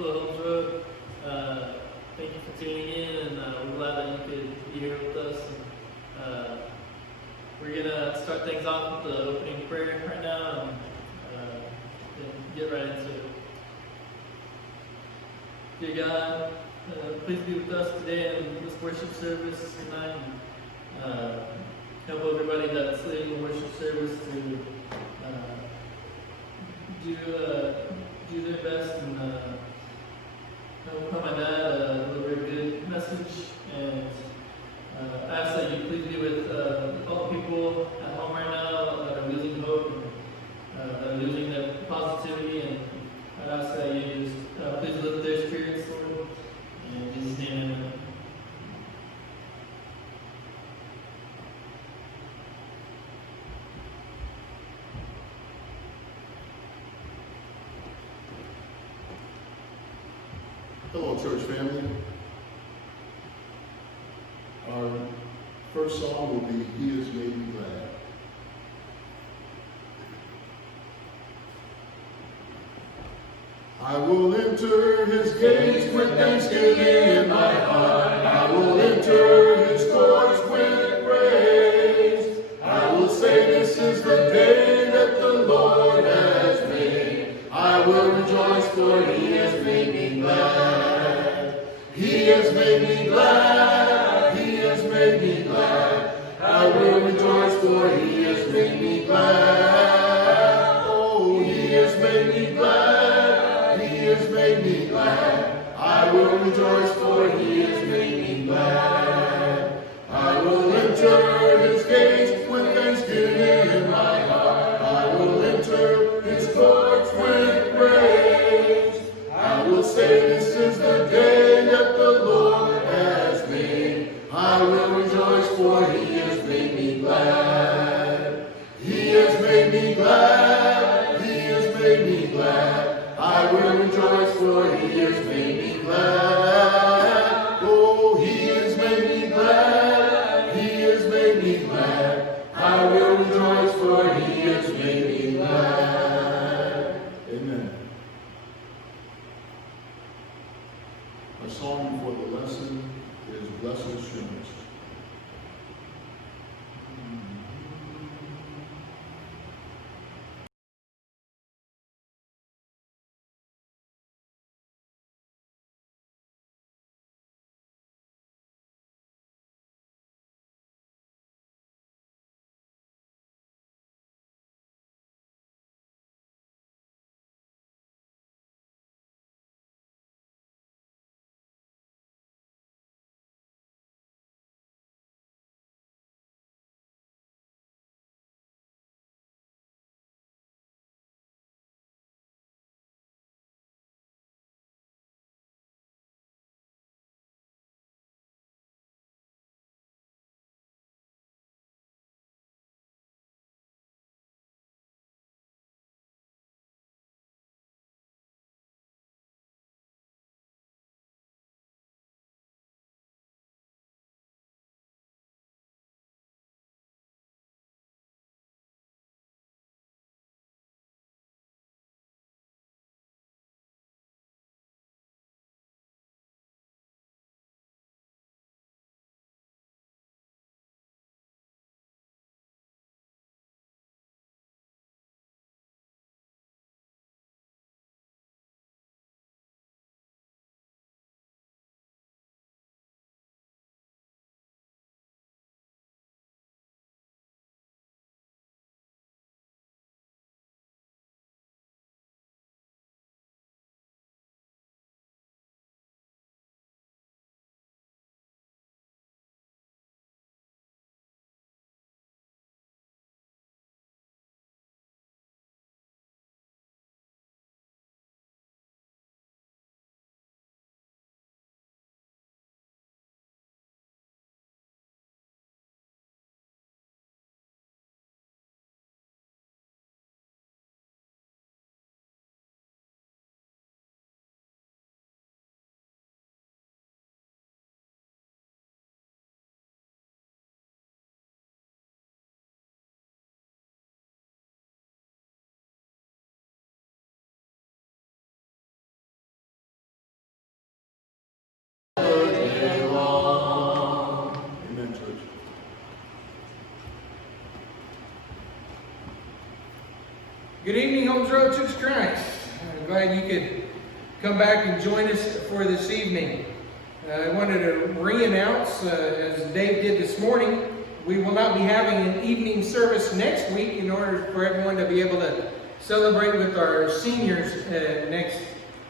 Hello, Holmes Road. Thank you for tuning in, and we're glad that you could be here with us. And, we're gonna start things off with the opening prayer right now, and then get right into it. Dear God, please be with us today in this worship service tonight. And, help everybody that's leading the worship service to do their best and help my dad deliver a good message. And I ask that you please be with all the people at home right now that are losing hope and that are losing their positivity. And I ask that you just please lift their spirits, Lord. In Jesus' name, amen. Hello, church family. Our first song will be He Has Made Me Glad. I will enter His gates with thanksgiving in my heart. I will enter His courts with praise. I will say this is the day that the Lord has made. I will rejoice for He has made me glad. He has made me glad. He has made me glad. I will rejoice for He has made me glad. Oh, He has made me glad. He has made me glad. I will rejoice for He has made me glad. I will enter His gates with thanksgiving in my heart. I will enter His courts with praise. I will say this is the day that the Lord has made. I will rejoice for He has made me glad. He has made me glad. He has made me glad. I will rejoice for He has made me glad. Oh, He has made me glad. He has made me glad. I will rejoice for He has made me glad. Amen. Our song for the lesson is Blessed Assurance. Pilgrim's Road to Christ. I'm glad you could come back and join us for this evening. I wanted to re-announce, as Dave did this morning, we will not be having an evening service next week in order for everyone to be able to celebrate with our seniors next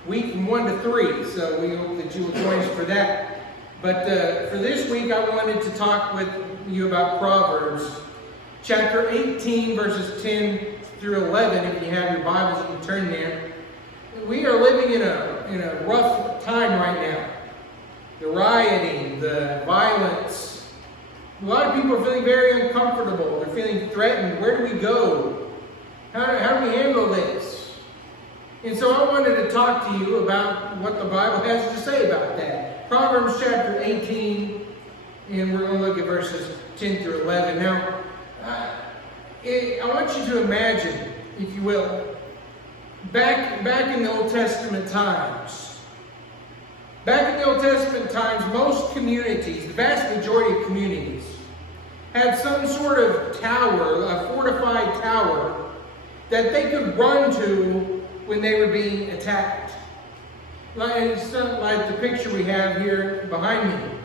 week from 1 to 3. So we hope that you will join us for that. But for this week, I wanted to talk with you about Proverbs, chapter 18, verses 10 through 11. If you have your Bibles, you can turn there. We are living in a rough time right now. The rioting, the violence. A lot of people are feeling very uncomfortable. They're feeling threatened. Where do we go? How do we handle this? And so I wanted to talk to you about what the Bible has to say about that. Proverbs chapter 18, and we're going to look at verses 10 through 11. Now, I want you to imagine, if you will, back in the Old Testament times. Back in the Old Testament times, most communities, the vast majority of communities, had some sort of tower, a fortified tower, that they could run to when they were being attacked. Like the picture we have here behind me.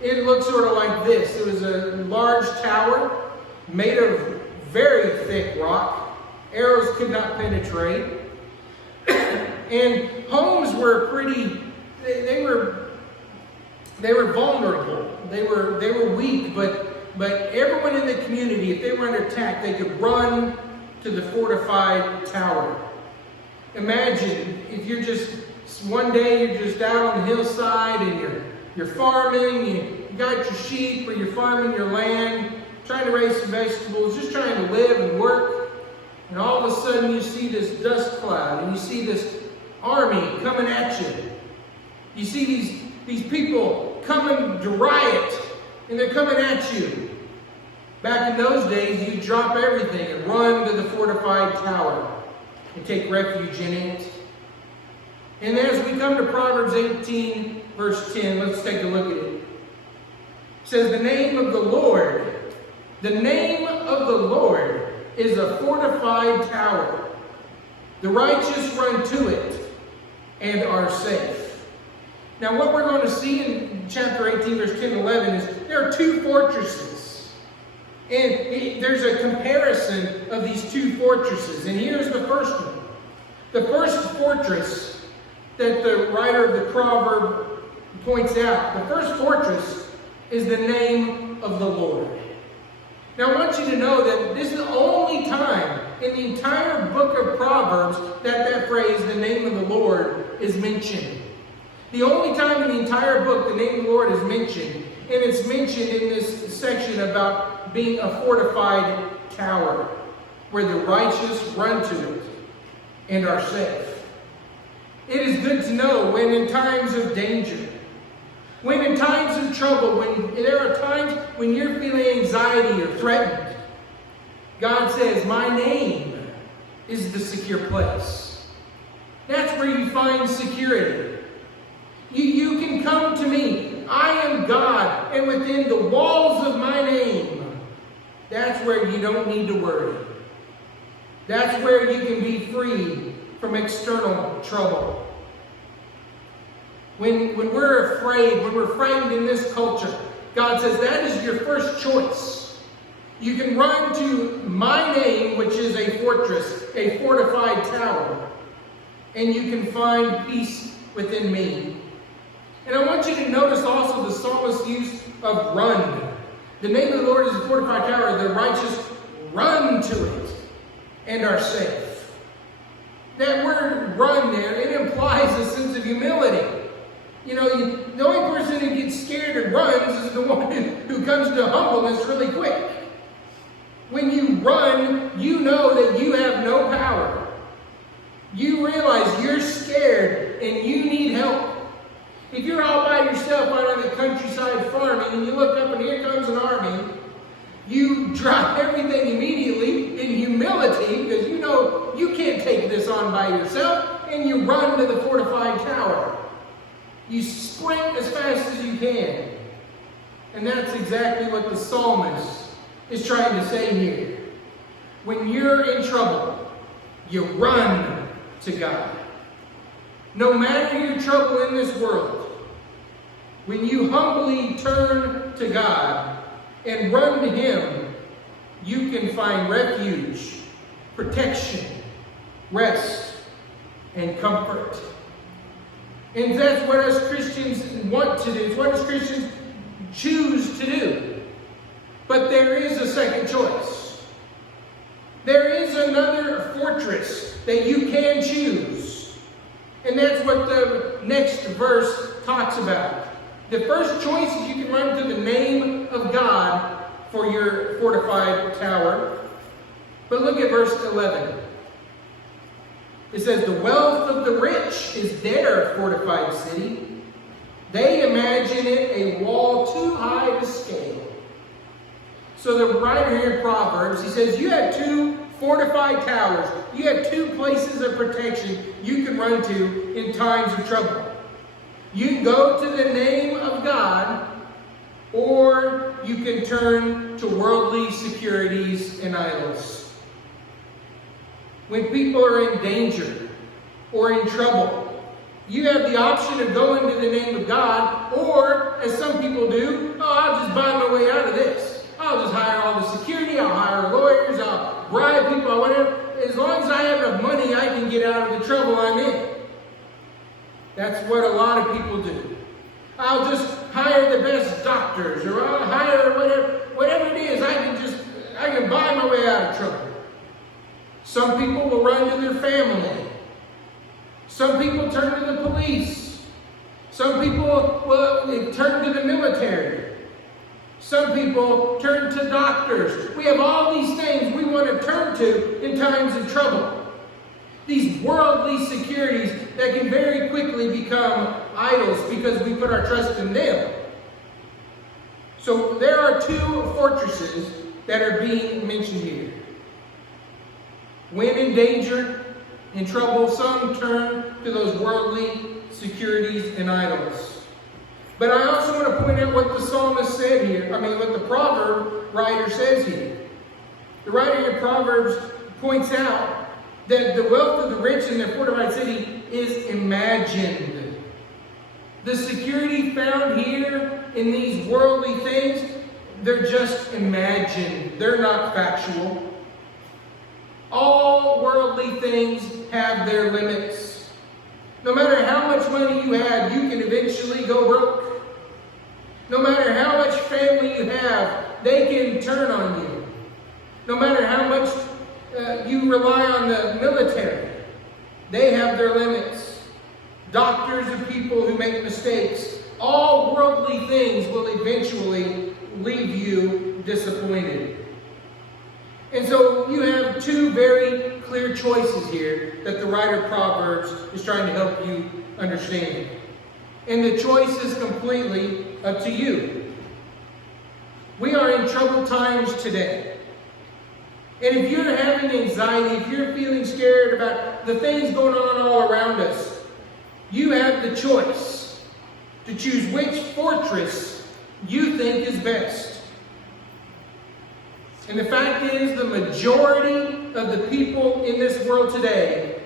It looks sort of like this. It was a large tower made of very thick rock. Arrows could not penetrate. And homes were they were vulnerable. They were weak, but everyone in the community, if they were under attack, they could run to the fortified tower. Imagine if you're just one day you're just out on the hillside and you're farming, you got your sheep, or you're farming your land, trying to raise some vegetables, just trying to live and work, and all of a sudden you see this dust cloud and you see this army coming at you. You see these people coming to riot, and they're coming at you. Back in those days, you'd drop everything and run to the fortified tower and take refuge in it. And as we come to Proverbs 18, verse 10, let's take a look at it. It says, the name of the Lord is a fortified tower. The righteous run to it and are safe. Now what we're going to see in chapter 18, verse 10 and 11 is there are two fortresses. And there's a comparison of these two fortresses. And here's the first one. The first fortress that the writer of the proverb points out, the first fortress is the name of the Lord. Now I want you to know that this is the only time in the entire book of Proverbs that phrase, the name of the Lord, is mentioned. The only time in the entire book the name of the Lord is mentioned, and it's mentioned in this section about being a fortified tower, where the righteous run to it and are safe. It is good to know when in times of danger, when in times of trouble, when there are times when you're feeling anxiety or threatened, God says, my name is the secure place. That's where you find security. You can come to me. I am God, and within the walls of my name, that's where you don't need to worry. That's where you can be free from external trouble. When we're afraid, when we're frightened in this culture, God says that is your first choice. You can run to my name, which is a fortress, a fortified tower, and you can find peace within me. And I want you to notice also the psalmist's use of run. The name of the Lord is a fortified tower. The righteous run to it and are safe. That word run there, it implies a sense of humility. You know, the only person who gets scared and runs is the one who comes to humbleness really quick. When you run, you know that you have no power. You realize you're scared and you need help. If you're all by yourself out on the countryside farming and you look up and here comes an army, you drop everything immediately in humility because you know you can't take this on by yourself, and you run to the fortified tower. You sprint as fast as you can. And that's exactly what the psalmist is trying to say here. When you're in trouble, You run to God. No matter your trouble in this world, when you humbly turn to God and run to Him, you can find refuge, protection, rest, and comfort. And that's what us Christians want to do. It's what us Christians choose to do. But there is a second choice. There is another fortress that you can choose. And that's what the next verse talks about. The first choice is you can run to the name of God for your fortified tower. But look at verse 11. It says, the wealth of the rich is their fortified city. They imagine it a wall too high to scale. So the writer here in Proverbs, he says, you have two fortified towers. You have two places of protection you can run to in times of trouble. You can go to the name of God, or you can turn to worldly securities and idols. When people are in danger or in trouble, you have the option of going to the name of God, or, as some people do, I'll just buy my way out of this. I'll just hire all the security, I'll hire lawyers, I'll bribe people, or whatever. As long as I have enough money, I can get out of the trouble I'm in. That's what a lot of people do. I'll just hire the best doctors, or I'll hire whatever it is. I can buy my way out of trouble. Some people will run to their family. Some people turn to the police. Some people will turn to the military. Some people turn to doctors. We have all these things we want to turn to in times of trouble. These worldly securities that can very quickly become idols because we put our trust in them. So there are two fortresses that are being mentioned here. When in danger, in trouble, some turn to those worldly securities and idols. But I also want to point out what the psalmist said here. What the proverb writer says here. The writer in Proverbs points out that the wealth of the rich in their fortified city is imagined. The security found here in these worldly things, they're just imagined. They're not factual. All worldly things have their limits. No matter how much money you have, you can eventually go broke. No matter how much family you have, they can turn on you. No matter how much you rely on the military, they have their limits. Doctors are people who make mistakes. All worldly things will eventually leave you disappointed. And so you have two very clear choices here that the writer of Proverbs is trying to help you understand. And the choice is completely up to you. We are in troubled times today. And if you're having anxiety, if you're feeling scared about the things going on all around us, you have the choice to choose which fortress you think is best. And the fact is, the majority of the people in this world today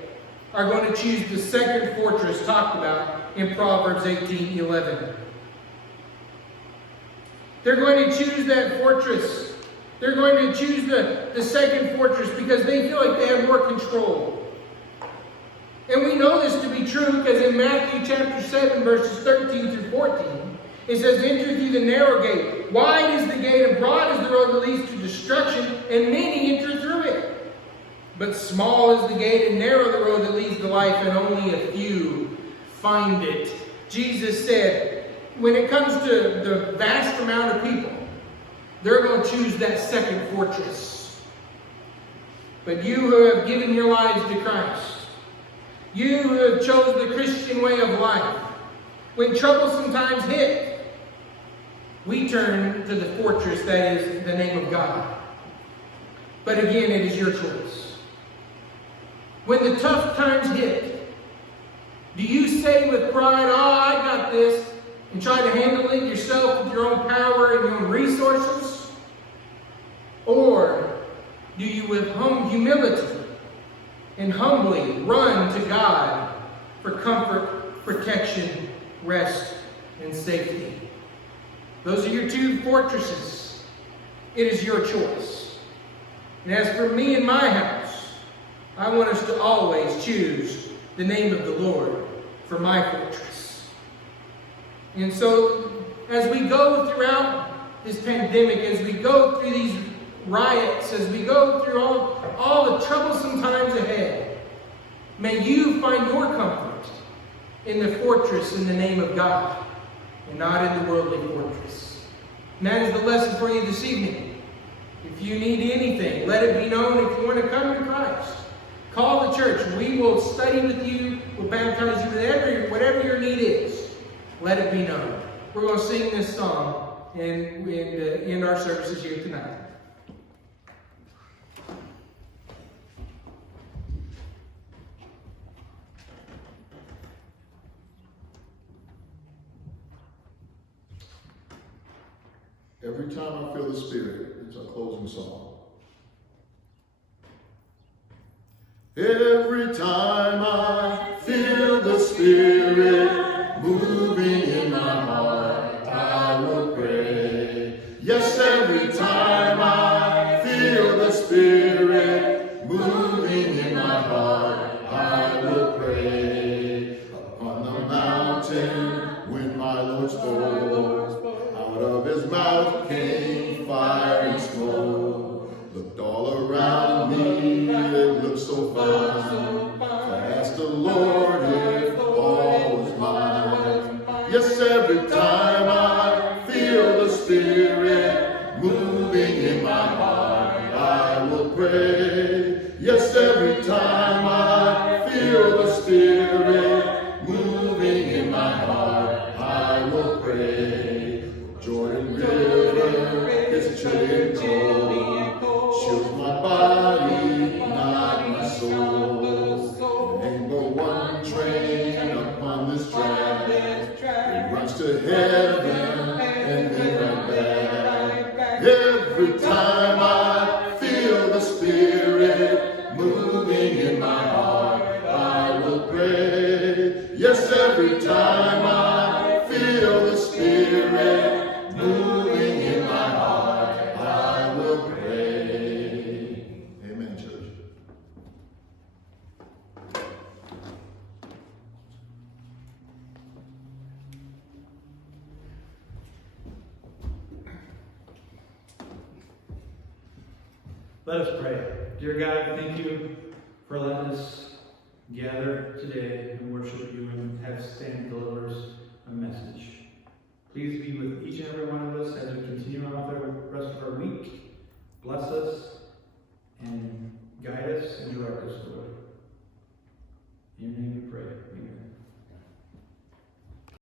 are going to choose the second fortress talked about in Proverbs 18:11. They're going to choose that fortress. They're going to choose the second fortress because they feel like they have more control. And we know this to be true because in Matthew chapter 7, verses 13 through 14, it says, enter through the narrow gate. Wide is the gate and broad is the road that leads to destruction, and many enter through it. But small is the gate and narrow the road that leads to life, and only a few find it. Jesus said, when it comes to the vast amount of people, they're going to choose that second fortress. But you who have given your lives to Christ, you who have chosen the Christian way of life, when troublesome times hit, we turn to the fortress that is the name of God. But again, it is your choice. When the tough times hit, do you say with pride, I got this, and try to handle it yourself with your own power and your own resources? Or do you with humility and humbly run to God for comfort, protection, rest, and safety. Those are your two fortresses. It is your choice. And as for me and my house, I want us to always choose the name of the Lord for my fortress. And so, as we go throughout this pandemic, as we go through these riots, as we go through all the troublesome times ahead, may you find your comfort in the fortress in the name of God, and not in the worldly fortress. And that is the lesson for you this evening. If you need anything, let it be known. If you want to come to Christ, call the church. We will study with you. We'll baptize you with whatever your need is. Let it be known. We're going to sing this song and end our services here tonight. Every time I feel the Spirit, it's our closing song. Every time I feel the Spirit moving in my heart, I will pray. Yes, every time I feel the Spirit moving in my heart, I will pray. Upon the mountain, when my Lord spoke, out of his mouth came fire and smoke. Looked all around me, it looked so fine. I asked the Lord if all was mine. Yes, every time I feel the Spirit moving in my heart, I will pray. Yes, every time I feel the Spirit moving in my heart, I will pray. Jordan River is chilly and cold, chills my body, not my soul. Ain't but one train upon this track, it runs to heaven and then right back. Every time I feel the Spirit moving in my heart, I will pray. Yes, every time I feel the Spirit moving in my heart, I will pray. Amen, church. Let us pray. Dear God, thank you for letting us gather today and worship you and have Stan deliver us a message. Please be with each and every one of us as we continue on with the rest of our week. Bless us and guide us and direct us, Lord. In your name we pray. Amen.